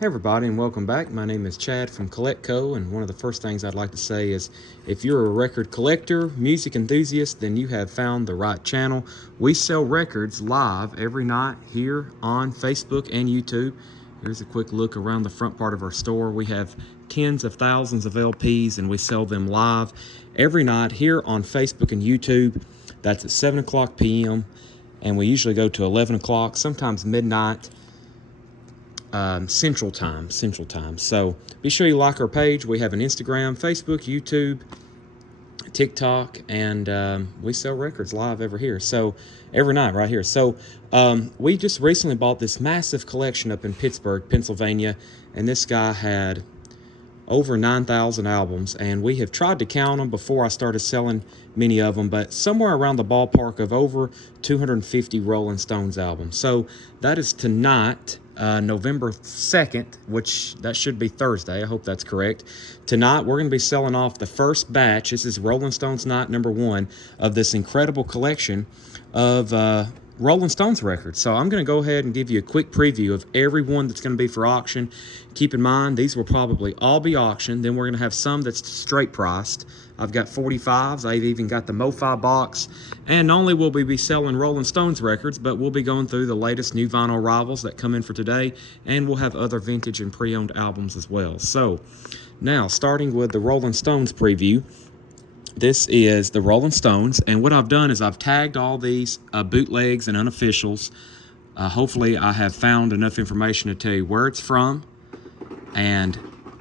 Hey everybody, and welcome back. My name is Chad from CollectCo, and one of the first things I'd like to say is if you're a record collector, music enthusiast, then you have found the right channel. We sell records live every night here on Facebook and YouTube. Here's a quick look around the front part of our store. We have tens of thousands of LPs, and we sell them live every night here on Facebook and YouTube. That's at 7 o'clock p.m., and we usually go to 11 o'clock, sometimes midnight. Central time. So be sure you like our page. We have an Instagram, Facebook, YouTube, TikTok, and we sell records live over here. So every night right here. So we just recently bought this massive collection up in Pittsburgh, Pennsylvania, and this guy had over 9,000 albums, and we have tried to count them before I started selling many of them, but somewhere around the ballpark of over 250 Rolling Stones albums. So that is tonight, November 2nd, which that should be Thursday. I hope that's correct. Tonight, we're going to be selling off the first batch. This is Rolling Stones night number 1 of this incredible collection of Rolling Stones records. So I'm going to go ahead and give you a quick preview of every one that's going to be for auction. Keep in mind, these will probably all be auctioned. Then we're going to have some that's straight priced. I've got 45s. I've even got the MoFi box. And not only will we be selling Rolling Stones records, but we'll be going through the latest new vinyl arrivals that come in for today. And we'll have other vintage and pre-owned albums as well. So now, starting with the Rolling Stones preview. This is the Rolling Stones, and what I've done is I've tagged all these bootlegs and unofficials. Hopefully I have found enough information to tell you where it's from and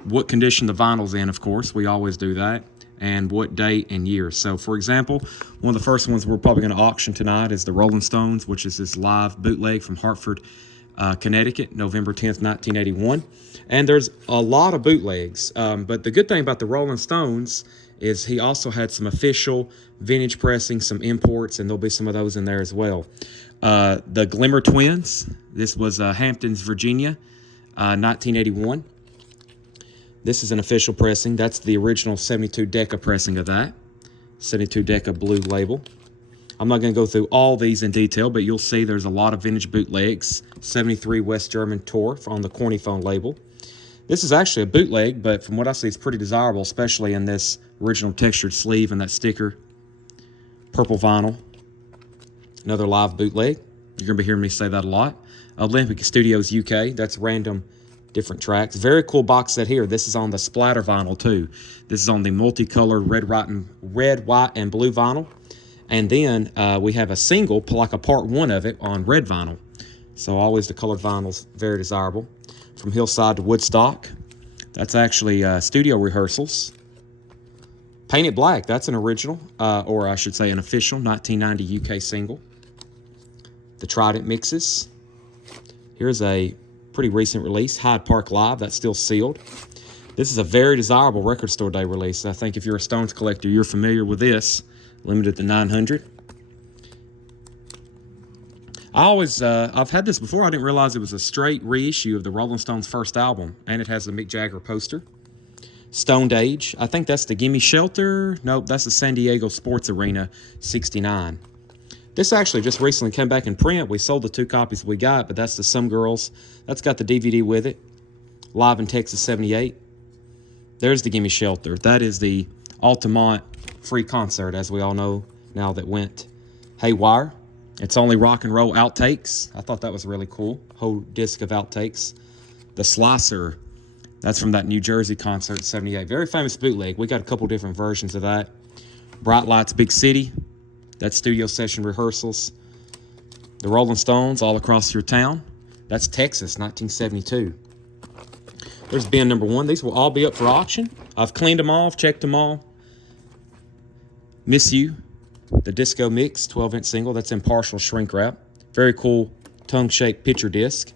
what condition the vinyl's in, of course. We always do that. And what date and year. So, for example, one of the first ones we're probably going to auction tonight is the Rolling Stones, which is this live bootleg from Hartford, Connecticut, November 10th, 1981. And there's a lot of bootlegs. But the good thing about the Rolling Stones is he also had some official vintage pressing, some imports, and there'll be some of those in there as well. The Glimmer Twins. This was Hamptons, Virginia, 1981. This is an official pressing. That's the original 72 Decca pressing of that. 72 Decca blue label. I'm not going to go through all these in detail, but you'll see there's a lot of vintage bootlegs. 73 West German Tour on the Cornyphone label. This is actually a bootleg, but from what I see, it's pretty desirable, especially in this original textured sleeve and that sticker. Purple vinyl. Another live bootleg. You're going to be hearing me say that a lot. Olympic Studios UK. That's random different tracks. Very cool box set here. This is on the splatter vinyl too. This is on the multicolored red, white, and blue vinyl. And then we have a single, like a part 1 of it, on red vinyl. So always the colored vinyls, very desirable. From Hillside to Woodstock. That's actually studio rehearsals. Painted Black, that's an original, or I should say an official 1990 UK single. The Trident mixes. Here's a pretty recent release, Hyde Park Live, that's still sealed. This is a very desirable record store day release. I think if you're a Stones collector, you're familiar with this. Limited to 900. I've had this before. I didn't realize it was a straight reissue of the Rolling Stones' first album, and it has a Mick Jagger poster. Stoned Age. I think that's the Gimme Shelter. Nope, that's the San Diego Sports Arena 69. This actually just recently came back in print. We sold the 2 copies we got, but that's the Some Girls. That's got the DVD with it. Live in Texas 78. There's the Gimme Shelter. That is the Altamont free concert, as we all know now, that went haywire. It's only rock and roll outtakes. I thought that was really cool. Whole disc of outtakes. The Slicer. That's from that New Jersey concert, 78. Very famous bootleg. We got a couple different versions of that. Bright Lights, Big City. That's studio session rehearsals. The Rolling Stones, All Across Your Town. That's Texas, 1972. There's bin number 1. These will all be up for auction. I've cleaned them off, checked them all. Miss You. The Disco Mix, 12-inch single. That's in partial shrink wrap. Very cool tongue-shaped picture disc.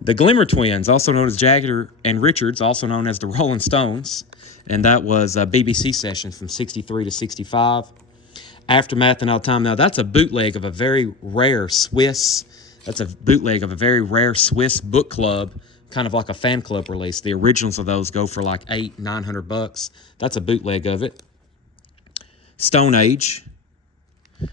The Glimmer Twins, also known as Jagger and Richards, also known as the Rolling Stones. And that was BBC sessions from 63 to 65. Aftermath and Out of Time. Now, that's a bootleg of a very rare Swiss. That's a bootleg of a very rare Swiss book club, kind of like a fan club release. The originals of those go for like $800-900. That's a bootleg of it. Stone Age.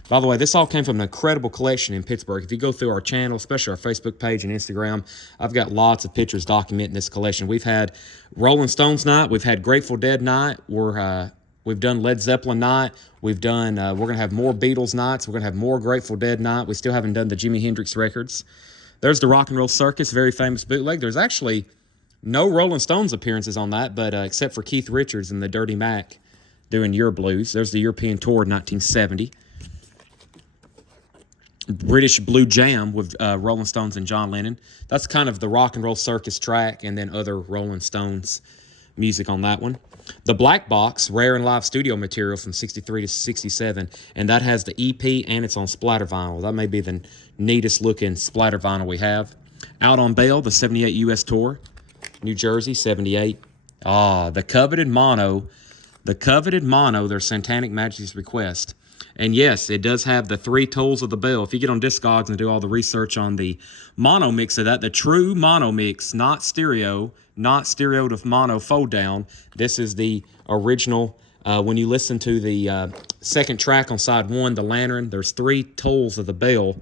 By the way, this all came from an incredible collection in Pittsburgh. If you go through our channel, especially our Facebook page and Instagram, I've got lots of pictures documenting this collection. We've had Rolling Stones night. We've had Grateful Dead night. We've done Led Zeppelin night. We're going to have more Beatles nights. We're going to have more Grateful Dead night. We still haven't done the Jimi Hendrix records. There's the Rock and Roll Circus, very famous bootleg. There's actually no Rolling Stones appearances on that, but except for Keith Richards and the Dirty Mac doing Your Blues. There's the European Tour in 1970. British Blue Jam with Rolling Stones and John Lennon. That's kind of the Rock and Roll Circus track, and then other Rolling Stones music on that one. The Black Box, rare and live studio material from 63 to 67, and that has the EP and it's on splatter vinyl. That may be the neatest looking splatter vinyl we have. Out on Bail, the 78 U.S. Tour, New Jersey, 78. The coveted mono, their Satanic Majesty's Request. And yes, it does have the 3 tolls of the bell. If you get on Discogs and do all the research on the mono mix of that, the true mono mix, not stereo to mono fold down. This is the original. When you listen to the second track on side 1, the Lantern, there's 3 tolls of the bell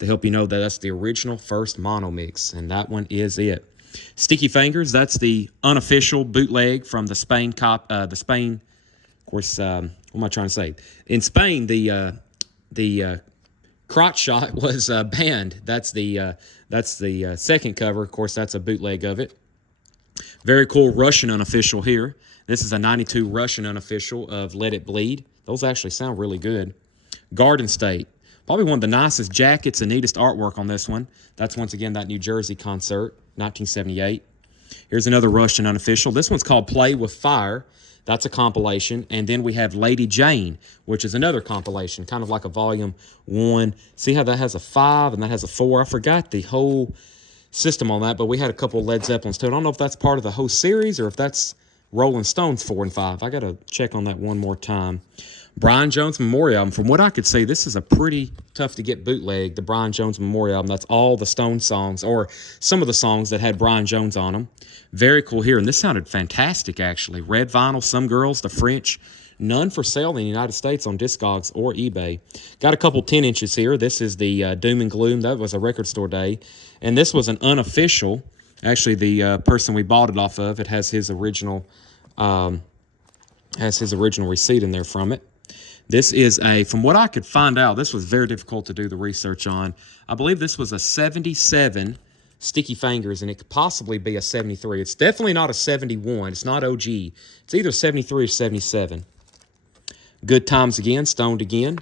to help you know that that's the original first mono mix, and that one is it. Sticky Fingers, that's the unofficial bootleg from the Spain of course, what am I trying to say? In Spain, the crotch shot was banned. That's the second cover. Of course, that's a bootleg of it. Very cool Russian unofficial here. This is a 92 Russian unofficial of Let It Bleed. Those actually sound really good. Garden State. Probably one of the nicest jackets and neatest artwork on this one. That's once again that New Jersey concert, 1978. Here's another Russian unofficial. This one's called Play With Fire. That's a compilation. And then we have Lady Jane, which is another compilation, kind of like a volume 1. See how that has a 5 and that has a 4? I forgot the whole system on that, but we had a couple of Led Zeppelins too. I don't know if that's part of the whole series or if that's Rolling Stones 4 and 5. I got to check on that one more time. Brian Jones Memorial Album. From what I could see, this is a pretty tough to get bootleg, the Brian Jones Memorial Album. That's all the Stones songs, or some of the songs that had Brian Jones on them. Very cool here, and this sounded fantastic, actually. Red vinyl, Some Girls, The French. None for sale in the United States on Discogs or eBay. Got a couple 10 inches here. This is the Doom and Gloom. That was a record store day. And this was an unofficial. Actually, the person we bought it off of, it has his original receipt in there from it. This is from what I could find out, this was very difficult to do the research on. I believe this was a 77 Sticky Fingers, and it could possibly be a 73. It's definitely not a 71. It's not OG. It's either 73 or 77. Good Times Again, Stoned Again.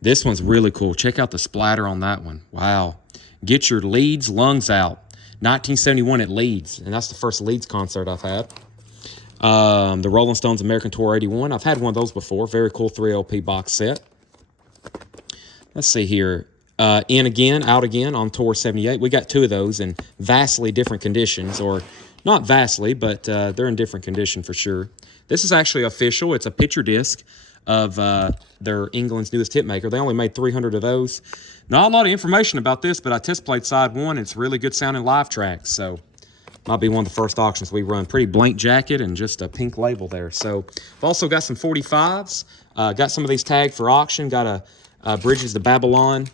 This one's really cool. Check out the splatter on that one. Wow. Get Your Leeds Lungs Out. 1971 at Leeds, and that's the first Leeds concert I've had. The Rolling Stones American Tour 81. I've had one of those before. Very cool 3 LP box set. Let's see here. In Again, Out Again on Tour 78. We got 2 of those in vastly different conditions, or not vastly, but they're in different condition for sure. This is actually official. It's a picture disc of their England's newest hit maker. They only made 300 of those. Not a lot of information about this, but I test played side 1. It's really good sounding live tracks, so might be one of the first auctions we run. Pretty blank jacket and just a pink label there. So I've also got some 45s. Got some of these tagged for auction. Got a Bridges to Babylon.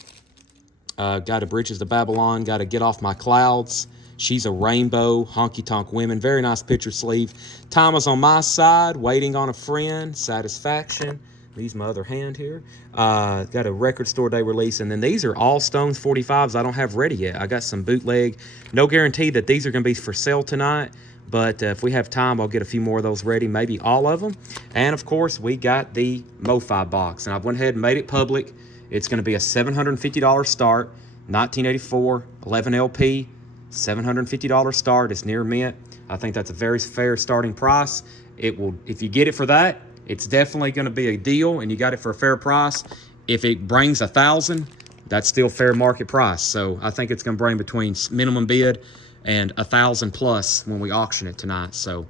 Got a Bridges to Babylon. Got a Get Off My Clouds. She's a Rainbow. Honky Tonk Women. Very nice picture sleeve. Time Was on My Side. Waiting on a Friend. Satisfaction. Use my other hand here. Got a record store day release, and then these are all Stones 45s I don't have ready yet. I got some bootleg. No guarantee that these are going to be for sale tonight, but if we have time, I'll get a few more of those ready, maybe all of them. And of course, we got the MoFi box, and I went ahead and made it public. It's going to be a $750 start, 1984, 11 LP, $750 start. It's near mint. I think that's a very fair starting price. It will, if you get it for that, it's definitely going to be a deal, and you got it for a fair price. If it brings 1,000, that's still fair market price. So I think it's going to bring between minimum bid and 1,000 plus when we auction it tonight. So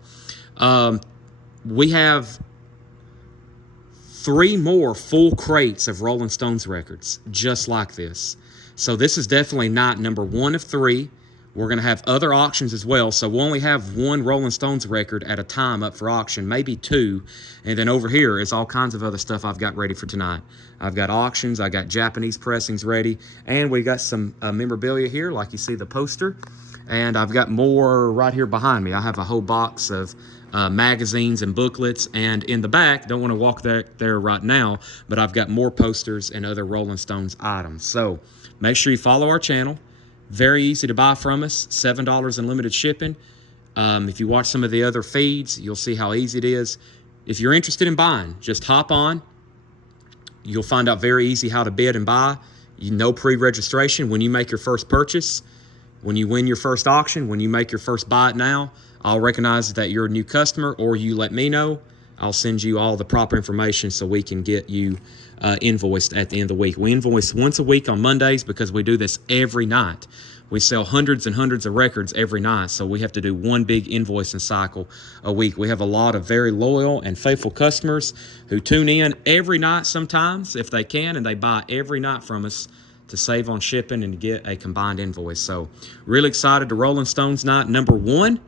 we have 3 more full crates of Rolling Stones records just like this. So this is definitely not number 1 of 3. We're going to have other auctions as well, so we'll only have one Rolling Stones record at a time up for auction, maybe two. And then over here is all kinds of other stuff I've got ready for tonight. I've got auctions, I got Japanese pressings ready, and we got some memorabilia here, like you see the poster. And I've got more right here behind me. I have a whole box of magazines and booklets, and in the back, don't want to walk there right now, but I've got more posters and other Rolling Stones items. So make sure you follow our channel. Very easy to buy from us, $7 unlimited shipping. If you watch some of the other feeds, you'll see how easy it is. If you're interested in buying, just hop on. You'll find out very easy how to bid and buy. No pre-registration when you make your first purchase. When you win your first auction, when you make your first buy it now, I'll recognize that you're a new customer, or you let me know. I'll send you all the proper information so we can get you invoiced at the end of the week. We invoice once a week on Mondays because we do this every night. We sell hundreds and hundreds of records every night, so we have to do one big invoicing cycle a week. We have a lot of very loyal and faithful customers who tune in every night sometimes if they can, and they buy every night from us to save on shipping and to get a combined invoice. So really excited to Rolling Stones night number 1.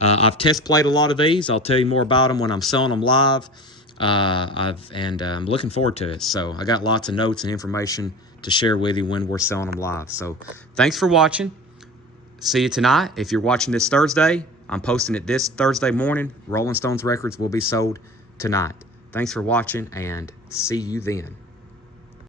I've test played a lot of these. I'll tell you more about them when I'm selling them live. I'm looking forward to it. So I got lots of notes and information to share with you when we're selling them live. So thanks for watching. See you tonight. If you're watching this Thursday, I'm posting it this Thursday morning. Rolling Stones records will be sold tonight. Thanks for watching, and see you then.